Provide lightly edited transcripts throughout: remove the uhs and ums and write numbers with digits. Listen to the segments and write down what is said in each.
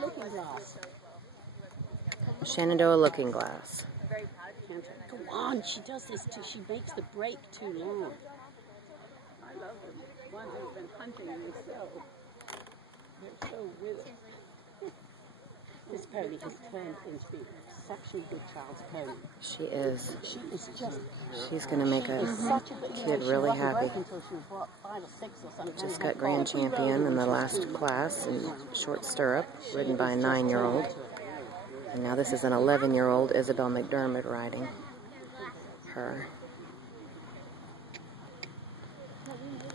Looking glass. Shenandoah Looking Glass. Go on, she does this too. She makes the break too long. I love them. One who's been hunting themselves. They're so withered. This pony has turned into being an exceptionally good child's pony. She is. She is just. She's going to make a kid really happy. Just got grand champion in the last class in short stirrup, ridden by a 9-year-old. And now this is an 11-year-old Isabel McDermott riding her.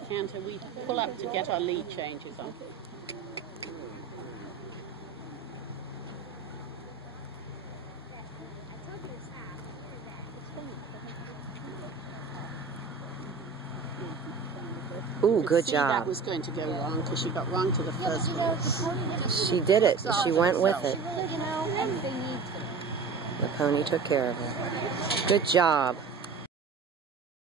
Canter, we pull up to get our lead changes on. Ooh, good job. That was going to go wrong because she got wrong to the first one. She did it. She went with it. The pony took care of her. Good job.